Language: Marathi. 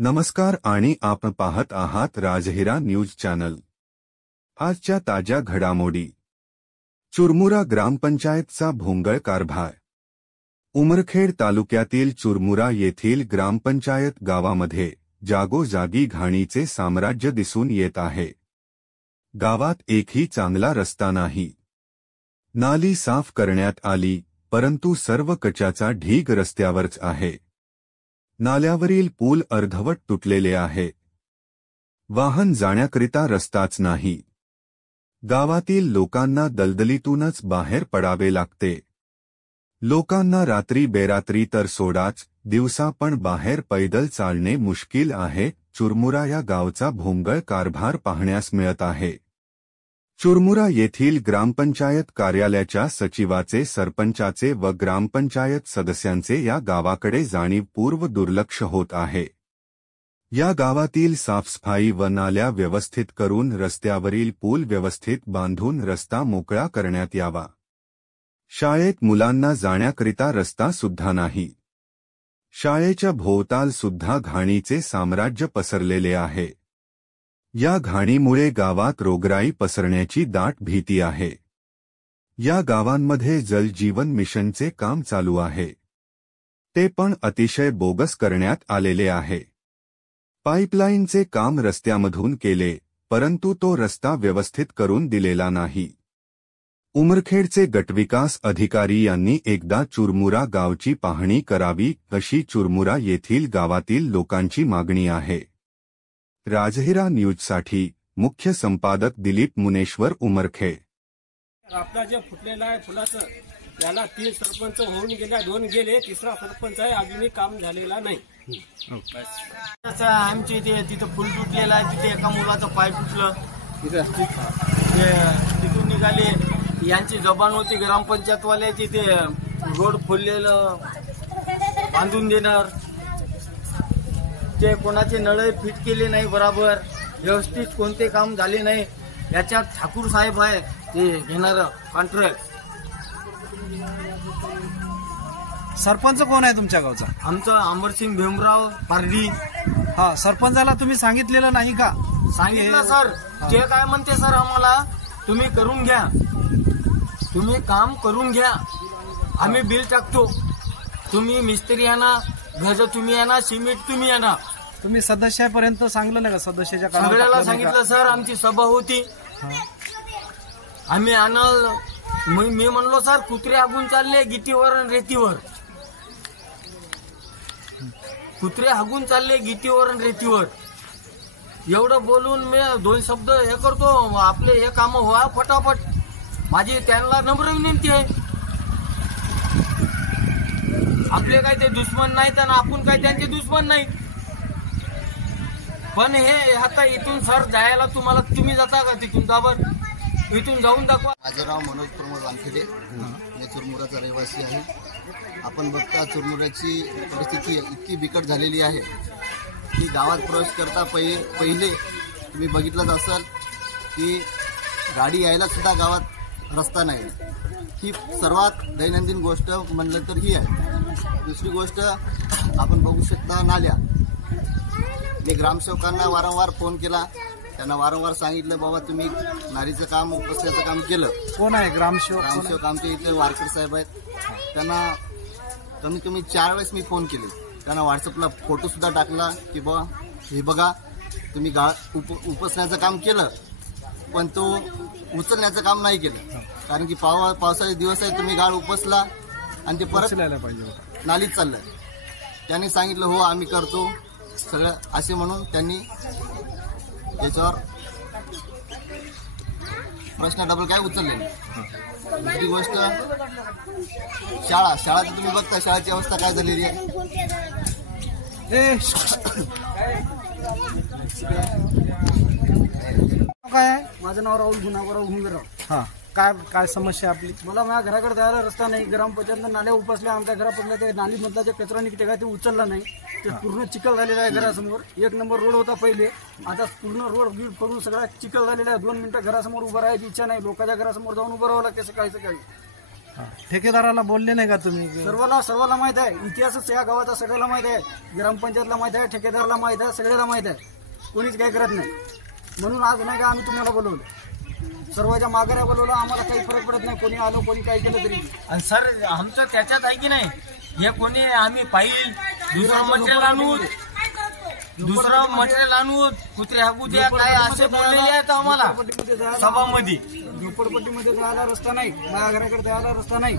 नमस्कार आणि आपण पाहत आहात राजहिरा न्यूज चॅनल। आजच्या ताज्या घडामोडी। चुरमुरा ग्रामपंचायतचा भोंगळ कारभार। उमरखेड तालुक्यातील चुरमुरा येथील ग्रामपंचायत गावामध्ये जागोजागी घाणीचे साम्राज्य दिसून येत आहे। गावात एकही चांगला रस्ता नाही। नाली साफ करण्यात आली, परंतु सर्व कचऱ्याचा ढीग रस्त्यावरच आहे। नाल्यावरील पूल अर्धवट तुटलेले आहे। वाहन जाण्याकरिता रस्ताच नाही। गावातील लोकांना दलदलीतूनच बाहेर पडावे लागते। लोकांना रात्री बेरात्री तर सोडाच, दिवसा पण बाहेर पैदल चालणे मुश्किल आहे। चुरमुरा या गावचा भोंगळ कारभार पाहण्यास मिळत आहे। चुरमुरा येथील ग्रामपंचायत कार्यालयाच्या सचिवाचे, सरपंचाचे व ग्रामपंचायत सदस्यांचे या गावाकडे जाणीवपूर्वक दुर्लक्ष होत आहे। या गावातील साफसफाई व नाल्या व्यवस्थित करून रस्त्यावरील पूल व्यवस्थित बांधून रस्ता मोकळा करण्यात यावा। शाळेत मुलांना जाण्याकरिता रस्ता सुद्धा नाही। शाळेच्या भोवताल सुद्धा घाणीचे साम्राज्य पसरलेले आहे। या घाणीमुळे गावात रोगराई पसरण्याची दाट भीती आहे। या गावांमध्ये जल जीवन मिशनचे काम चालू आहे, ते पण अतिशय बोगस करण्यात आलेले आहे। पाईपलाईनचे काम रस्त्यामधून केले, परंतु तो रस्ता व्यवस्थित करून दिलेला नाही। उमरखेडचे गटविकास अधिकारी यांनी एकदा चुरमुरा गावची पाहणी करावी, अशी चुरमुरा येथील गावातील लोकांची मागणी आहे। राजहिरा न्यूजसाठी मुख्य संपादक दिलीप मुनेश्वर, उमरखेड। आपला जे फुटलेला आहे फुलाचं, याला 3 सरपंच होऊन गेल्या, 2 गेले, तिसरा सरपंच आहे, अजूनही काम झालेला नाही। आमची तिथं फुल तुटलेलं आहे, तिथे एका मुलाचं पाय फुटलं, तिथून निघाले। यांची जबान होती ग्रामपंचायतवाल्याची, ते रोड खोललेलं बांधून देणार, ते कोणाचे नळ फिट केले नाही बराबर, व्यवस्थित कोणते काम झाले नाही। याच्यात ठाकूर साहेब आहे ते घेणार कॉन्ट्रॅक्ट। सरपंच कोण आहे तुमच्या गावचा? आमचं अमरसिंग भीमराव पारडी। हा, सरपंचाला तुम्ही सांगितलेलं नाही का? सांगितलं सर, ते काय म्हणते सर, आम्हाला तुम्ही करून घ्या, तुम्ही काम करून घ्या, आम्ही बिल टाकतो, तुम्ही मिस्त्री आणा, गज तुम्ही आणा, सिमेंट तुम्ही आणा। तुम्ही सदस्यापर्यंत सांगलं नाही का? सदस्याच्या सगळ्याला सांगितलं सर, आमची सभा होती, आम्ही आणल। मी म्हणलो सर, कुत्रे हागून चालले गिटीवर आणि रेतीवर, कुत्रे हागून चालले गिटीवर आणि रेतीवर, एवढं बोलून मी 2 शब्द हे करतो, आपले हे काम व्हा फटाफट। माझी त्यांना नम्र विनंती आहे, आपले काय ते दुश्मन नाहीत आणि आपण काय त्यांचे दुश्मन नाहीत, पण हे आता इथून सर जायला तुम्हाला, तुम्ही जाता का तिथून? दाबर इथून जाऊन दाखवा। राजाराव मनोज प्रमोद वानखेडे, मी चुरमुराचा रहिवासी आहे। आपण बघता चुरमुराची परिस्थिती इतकी बिकट झालेली आहे की गावात प्रवेश करता पहिले तुम्ही बघितलंच असाल की गाडी यायला सुद्धा गावात रस्ता नाही। ही सर्वात दैनंदिन गोष्ट म्हणलं तर ही आहे। दुसरी गोष्ट आपण बघू शकता नाल्या। मी ग्रामसेवकांना वारंवार फोन केला, त्यांना वारंवार सांगितलं, बाबा तुम्ही नालीचं काम, उपस्याचं काम केलं। कोण आहे ग्रामसेवक? ग्रामसेवक आमच्या इथे वारकर साहेब आहेत। त्यांना कमीत कमी 4 वेळेस मी फोन केले, त्यांना व्हॉट्सअपला फोटो सुद्धा टाकला की बाबा हे बघा, तुम्ही उपसण्याचं काम केलं, पण तो उचलण्याचं काम नाही केलं, कारण की पावसाचे दिवस आहे, तुम्ही गाळ उपसला आणि ते परत नालीत चाललंय। त्यांनी सांगितलं हो आम्ही करतो सगळं असे म्हणून त्यांनी याच्यावर प्रश्न डबल काय उचलले। दुसरी गोष्ट शाळा तर तुम्ही बघता शाळेची अवस्था काय झालेली आहे। काय? माझं नाव राहुल गुणागोराव घुंगराव। हा, काय समस्या आपली? मला माझ्या घराकडे जायला रस्ता नाही, ग्रामपंचायतनं नाल्या उपसल्या, आमच्या घरापडल्या ते नालीमधला जे कचरा निघते का ते उचलला नाही, ते पूर्ण चिखल झालेला आहे घरासमोर। 1 नंबर रोड होता पहिले, आता पूर्ण रोड बीड पडून सगळा चिखल झालेला आहे। 2 मिनिटं घरासमोर उभं राहायची इच्छा नाही, लोकांच्या घरासमोर जाऊन उभं राहावं लागतं सकाळी सकाळी। ठेकेदाराला बोलले नाही का तुम्ही सर्वाला माहित आहे. इतिहासच या गावाचा सगळ्याला माहित आहे. ग्रामपंचायतला माहित आहे, ठेकेदाराला माहित आहे, सगळ्याला माहित आहे. कोणीच काही करत नाही. म्हणून आज नाही का आम्ही तुम्हाला बोलवलं, सर्वांच्या माघाऱ्या बोलवलं. आम्हाला काही फरक पडत नाही, कोणी आलो कोणी काही केलं तरी. आणि सर आमचं त्याच्यात आहे की नाही, हे कोणी आम्ही पाहिल दुसरं मटेरियल आणू कुत्रे हाकू द्या काय असे बोललेले आहेत आम्हाला झोपडपट्टीमध्ये जायला सभामध्ये. झोपडपट्टीमध्ये जायला रस्ता नाही, माझ्या घराकडे जायला रस्ता नाही.